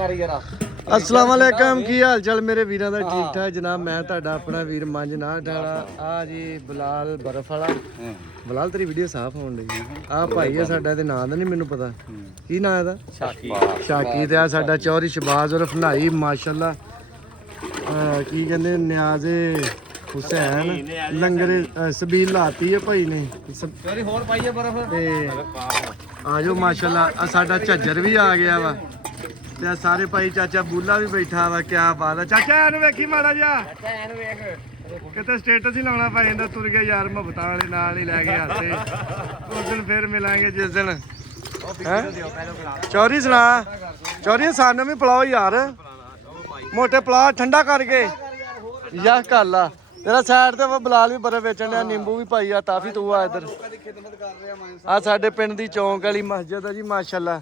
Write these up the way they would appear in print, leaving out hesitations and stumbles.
अस्सलाम वालेकुम की हाल चाल मेरे वीरां दा ठीक ठाक जनाब। मैं तुहाडा अपना वीर मंज ना ढाला आ जी बिलाल बर्फ वाला। बिलाल तेरी वीडियो साफ होन लगी। आ भाई है साडा ते नां दा नहीं मैनू पता की नां दा शाकी ते आ साडा चौरी शबाज और फनाई माशाल्लाह की कहंदे न्याज़े हुसैन लंगर सबील लाती है भाई ने चौरी होर पाई है बर्फ ते आ जाओ माशाल्लाह। साडा झज्जर भी आ गया वा ਤੇ ਸਾਰੇ ਭਾਈ ਚਾਚਾ ਬੂਲਾ ਵੀ ਬੈਠਾ ਵਾ। ਕੀ ਬਾਤ ਹੈ ਚਾਚਾ ਇਹਨੂੰ ਵੇਖੀ ਮਾੜਾ ਜਿਹਾ ਕਿਤੇ ਸਟੇਟਸ ਹੀ ਲਾਉਣਾ ਪੈ ਜਾਂਦਾ। ਤੁਰ ਗਿਆ ਯਾਰ ਮੁਹੱਬਤਾਂ ਵਾਲੇ ਨਾਲ ਹੀ ਲੈ ਕੇ ਹੱਥੇ। ਉਸ ਦਿਨ ਫਿਰ ਮਿਲਾਂਗੇ ਜਿਸ ਦਿਨ ਚੌਰੀ ਸੁਣਾ ਚੌਰੀ ਸਾਨੂੰ ਵੀ ਪਿਲਾਓ ਯਾਰ ਮੋਟੇ ਪਲਾ ਠੰਡਾ ਕਰਕੇ ਯਾ ਕੱਲ ਆ ਤੇਰਾ ਸਾਈਡ ਤੇ ਬਲਾਲ ਵੀ ਬਰਫ ਵੇਚਣ ਡਿਆ ਨਿੰਬੂ ਵੀ ਭਾਈ ਆ ਤਾਫੀ ਤੂੰ ਆ ਇੱਧਰ ਆ ਸਾਡੇ ਪਿੰਡ ਦੀ ਚੌਂਕ ਵਾਲੀ ਮਸਜਿਦ ਆ ਜੀ ਮਾਸ਼ਾਅੱਲਾ।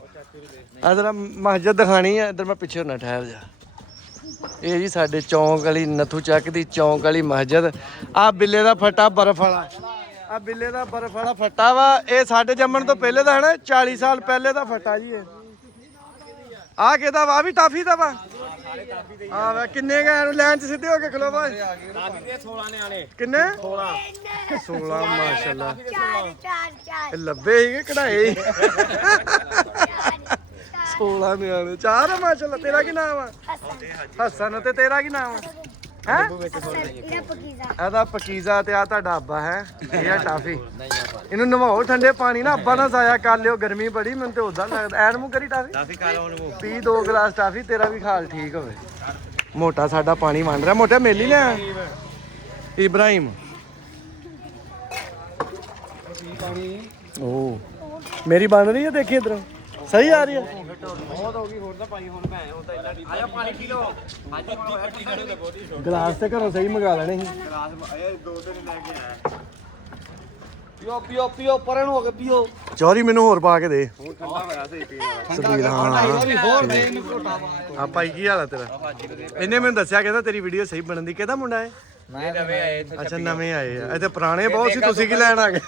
इधर मस्जिद दिखानी है इधर मैं पिछे होना ठहर जा। ये जी साडे चौंक वाली नथू चक दी चौंक वाली मस्जिद। आ बिल्ले दा फट्टा बर्फ वाला आ बिल्ले दा बर्फ वाला फट्टा वा। ये साडे जम्मण तो पहले दा है ना 40 साल पहले दा फट्टा जी। आ केदा वा भी टाफी दा वा। आ वे किन्ने गए लाइन च सीधे होके खलो भाई टाफी दे 16 ने आने किन्ने 16 माशाल्लाह लब्बे ही कढ़ाए 16 ਨਿਆਣੇ 4 ਮਾਸ਼ਾਅੱਲਾ। ਤੇਰਾ ਕੀ ਨਾਮ ਆ ਹਸਨ ਤੇ ਤੇਰਾ ਕੀ ਨਾਮ ਆ ਹੈ ਇਹਦਾ ਪਕੀਜ਼ਾ ਤੇ ਆ ਤੁਹਾਡਾ ਅੱਬਾ ਹੈ ਇਹ ਆ ਟਾਫੀ। ਇਹਨੂੰ ਨਵਾਓ ਠੰਡੇ ਪਾਣੀ ਨਾ ਅੱਬਾ ਨਾ ਜ਼ਾਇਆ ਕਰ ਲਿਓ ਗਰਮੀ ਬੜੀ ਮੈਨੂੰ ਤੇ ਉਦਾਂ ਲੱਗਦਾ ਐਨ ਮੂੰਹ ਕਰੀ ਟਾਫੀ ਖਾ ਲਓ ਉਹਨੂੰ ਪੀ 2 ਗਲਾਸ ਟਾਫੀ ਤੇਰਾ ਵੀ ਖਾਲ ਠੀਕ ਹੋਵੇ। ਮੋਟਾ ਸਾਡਾ ਪਾਣੀ ਵੰਡ ਰਿਹਾ ਮੋਟਾ ਮੇਲੀ ਲਿਆ ਇਬਰਾਹਿਮ ਓ ਮੇਰੀ ਬਣ ਰਹੀ ਹੈ ਦੇਖੀ ਇਧਰੋਂ सही आ रही है बहुत होगी होर दा पानी हुन भैन हो ता इला डी आया पानी पी लो आज पट्टी करो ते बोटी गिलास ते घरों सही मंगा लेने ही गिलास ए 2-3 लेके आया पियो पियो पियो परन हो के पियो चौरी मेनू होर पा के दे हुन ठंडा होया सही पीना ठंडा हां होर दे इनु घोटा आ भाई की हाल है तेरा इन्ने मैनू दस्या कहंदा तेरी वीडियो सही बनन दी कहदा मुंडा है नवे आए अच्छा नवे आए इत्थे पुराने बहुत सी तुसी की लैन आ गए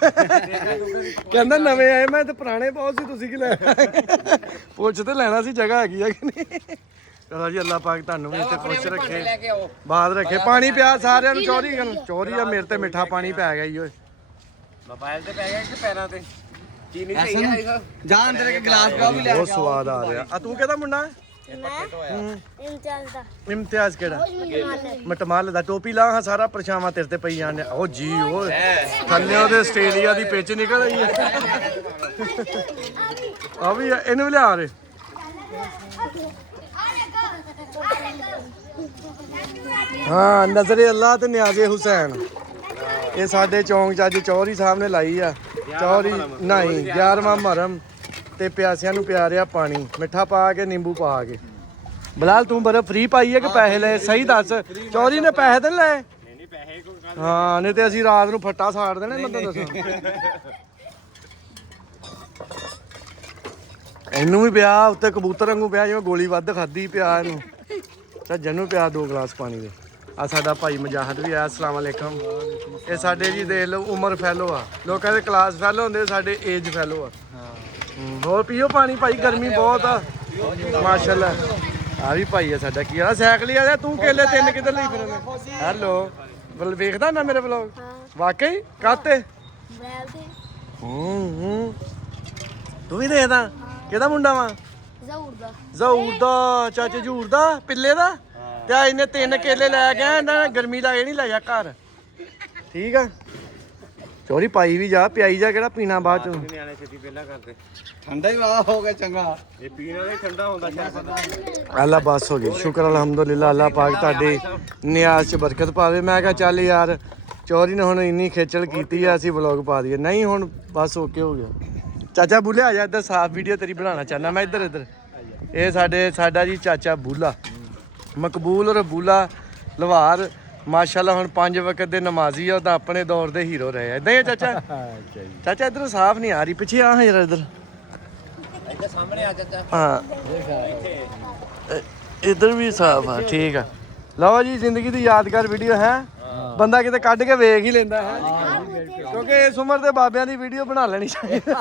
कहंदा नवे आए मैं ते पुराने बहुत सी तुसी की लैन पुੱਛ ਤੇ ਲੈਣਾ ਸੀ ਜਗ੍ਹਾ ਹੈਗੀ ਆ ਕਿ ਨਹੀਂ। ਚਲੋ ਜੀ ਅੱਲਾਹ ਪਾਕ ਤੁਹਾਨੂੰ ਵੀ ਇੱਥੇ ਖੁਸ਼ ਰੱਖੇ ਬਾਦ ਰੱਖੇ। ਪਾਣੀ ਪਿਆ ਸਾਰਿਆਂ ਨੂੰ ਚੌਰੀ ਚੌਰੀ ਆ ਮੇਰੇ ਤੇ ਮਿੱਠਾ ਪਾਣੀ ਪੈ ਗਿਆ ਈ ਓਏ ਮੋਬਾਈਲ ਤੇ ਪੈ ਗਿਆ ਕਿ ਪੈਰਾਂ ਤੇ ਚੀਨੀ ਸਹੀ ਹੈ ਜਾਨ ਤੇਰੇ ਕੇ ਗਲਾਸ ਪਾ ਵੀ ਲੈ ਬਹੁਤ ਸਵਾਦ ਆ ਰਿਹਾ। ਆ ਤੂੰ ਕਿਹਦਾ ਮੁੰਡਾ ਹੈ इम्तियाज केड़ा मटमाल दा टोपी ला हाँ सारा परछावां तेरे ते पई जाने ओ जी ओए थल्ले ओदे आस्ट्रेलिया दी पिच निकल आई है आ भी इनु भी लिया रे हाँ नजरे अल्लाह ते न्याज़े हुसैन ये साडे चौंक च अज चौरी साहब ने लाई आ चौरी नहीं 11वां मुहर्रम ਤੇ ਪਿਆਸਿਆਂ ਨੂੰ ਪਿਆ ਰਿਹਾ ਪਾਣੀ ਮਿੱਠਾ ਪਾ ਕੇ ਨਿੰਬੂ ਪਾ ਕੇ। ਬਲਾਲ ਤੂੰ ਬਰਫ ਫ੍ਰੀ ਪਾਈ ਹੈ ਕਿ ਪੈਸੇ ਲਏ ਸਹੀ ਦੱਸ। ਚੌਰੀ ਨੇ ਪੈਸੇ ਤਾਂ ਲਏ ਨਹੀਂ ਪੈਸੇ ਹਾਂ ਨਹੀਂ ਤੇ ਅਸੀਂ ਰਾਤ ਨੂੰ ਫੱਟਾ ਸਾੜ ਦੇਣਾ ਮੈਂ ਤਾਂ ਦੱਸਾਂ। ਇਹਨੂੰ ਵੀ ਪਿਆ ਉੱਤੇ ਕਬੂਤਰ ਵਾਂਗੂ ਪਿਆ ਜਿਵੇਂ ਗੋਲੀ ਵੱਧ ਖਾਧੀ ਪਿਆ ਇਹਨੂੰ। ਝੱਜਣ ਨੂੰ ਪਿਆ 2 ਗਲਾਸ ਪਾਣੀ ਦੇ। ਆ ਸਾਡਾ ਭਾਈ ਮੁਜਾਹਿਦ ਵੀ ਆਇਆ ਅਸਲਾਮ ਵਾਲੇਕਮ। ਇਹ ਸਾਡੇ ਜੀ ਦੇਖ ਲਓ ਉਮਰ ਫੈਲੋ ਆ ਲੋਕਾਂ ਦੇ ਕਲਾਸ ਫੈਲੋ ਹੁੰਦੇ ਸਾਡੇ ਏਜ ਫੈਲੋ ਆ। ਹੋਰ ਪੀਓ ਪਾਣੀ ਭਾਈ ਗਰਮੀ ਬਹੁਤ ਆ ਮਾਸ਼ਾਅੱਲਾ। ਆ ਵੀ ਭਾਈ ਆ ਸਾਡਾ ਕੀ ਆ ਸਾਈਕਲ ਹੀ ਆ ਤੂੰ ਕੇਲੇ 3 ਕਿੱਧਰ ਲਈ ਫਿਰ ਹੈਲੋ ਬਲ ਵੇਖਦਾ ਨਾ ਮੇਰੇ ਵਲੌਗ ਵਾਕਈ ਕਾਤੇ ਤੂੰ ਵੀ ਦੇਖਦਾ ਕਿਹਦਾ ਮੁੰਡਾ ਵਾ ਜ਼ਹੂਰ ਦਾ ਚਾਚੇ ਜ਼ਹੂਰ ਦਾ ਪਿੱਲੇ ਦਾ ਤੇ ਆ ਇਹਨੇ 3 ਕੇਲੇ ਲੈ ਕੇ ਆਇਆ ਗਰਮੀ ਦਾ ਇਹ ਨਹੀਂ ਲੈ ਜਾ ਘਰ ਠੀਕ ਆ। ਚੋਰੀ ਪਾਈ ਵੀ ਜਾ ਪਿਆਈ ਜਾ ਕਿਹੜਾ ਪੀਣਾ ਬਾਅਦ ਚ ਨਿਆਣੇ ਛੇਤੀ ਪਹਿਲਾਂ ਕਰਦੇ ਠੰਡਾ ਹੀ ਵਾਹ ਹੋ ਗਿਆ ਚੰਗਾ ਇਹ ਪੀਣ ਵਾਲਾ ਠੰਡਾ ਹੁੰਦਾ ਸ਼ਾਇਦ। ਅੱਲਾ ਬਸ ਹੋ ਗਈ ਸ਼ੁਕਰ ਅਲਹਮਦੁਲਿਲਾ ਅੱਲਾ ਪਾਕ ਤੁਹਾਡੇ ਨਿਆਜ਼ ਚ ਬਰਕਤ ਪਾਵੇ। ਮੈਂ ਕਿਹਾ ਚੱਲ ਯਾਰ ਚੋਰੀ ਨੇ ਹੁਣ ਇੰਨੀ ਖੇਚਲ ਕੀਤੀ ਆ ਅਸੀਂ ਵਲੌਗ ਪਾ ਦਈਏ ਨਹੀਂ ਹੁਣ ਬਸ ਓਕੇ ਹੋ ਗਿਆ। ਚਾਚਾ ਬੁੱਲੇ ਆ ਜਾ ਇੱਧਰ ਸਾਫ ਵੀਡੀਓ ਤੇਰੀ ਬਣਾਉਣਾ ਚਾਹੁੰਦਾ ਮੈਂ ਇੱਧਰ ਇਹ ਸਾਡਾ ਜੀ ਚਾਚਾ ਬੂਲਾ ਮਕਬੂਲ ਔਰ ਬੂਲਾ ਲਵਾਰ ਮਾਸ਼ਾਅੱਲਾ ਹੁਣ 5 ਵਕਤ ਦੇ ਨਮਾਜ਼ੀ ਆ ਤਾਂ ਆਪਣੇ ਦੌਰ ਦੇ ਹੀਰੋ ਰਹੇ ਇਦਾਂ ਹੀ ਆ ਚਾਚਾ। ਚਾਚਾ ਇੱਧਰ ਸਾਫ ਨਹੀਂ ਆ ਰਹੀ ਪਿੱਛੇ ਆ ਯਾਰ ਇੱਧਰ ਸਾਹਮਣੇ ਆ ਚਾਚਾ ਹਾਂ ਇੱਧਰ ਵੀ ਸਾਫ ਆ ਠੀਕ ਆ। ਲਓ ਜੀ ਜ਼ਿੰਦਗੀ ਦੀ ਯਾਦਗਾਰ ਵੀਡੀਓ ਹੈ ਬੰਦਾ ਕਿਤੇ ਕੱਢ ਕੇ ਵੇਖ ਹੀ ਲੈਂਦਾ ਹੈ ਕਿਉਂਕਿ ਇਸ ਉਮਰ ਦੇ ਬਾਬਿਆਂ ਦੀ ਵੀਡੀਓ ਬਣਾ ਲੈਣੀ ਚਾਹੀਦੀ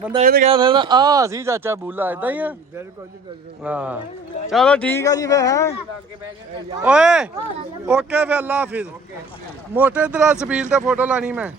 ਬੰਦਾ ਇਹ ਤੇ ਕਹਿ ਸਕਦਾ ਆ ਸੀ ਚਾਚਾ ਬੂਲਾ ਇਦਾਂ ਹੀ ਆ ਬਿਲਕੁਲ ਜੀ ਬਿਲਕੁਲ। ਹਾਂ ਚਲੋ ਠੀਕ ਆ ਜੀ ਫਿਰ ਹੈ ਓਏ ਓਕੇ ਫਿਰ ਅੱਲਾ ਹਾਫਿਜ਼ ਮੋਟੇ ਦਰਾ ਸਬੀਲ ਤੇ ਫੋਟੋ ਲਾਣੀ ਮੈਂ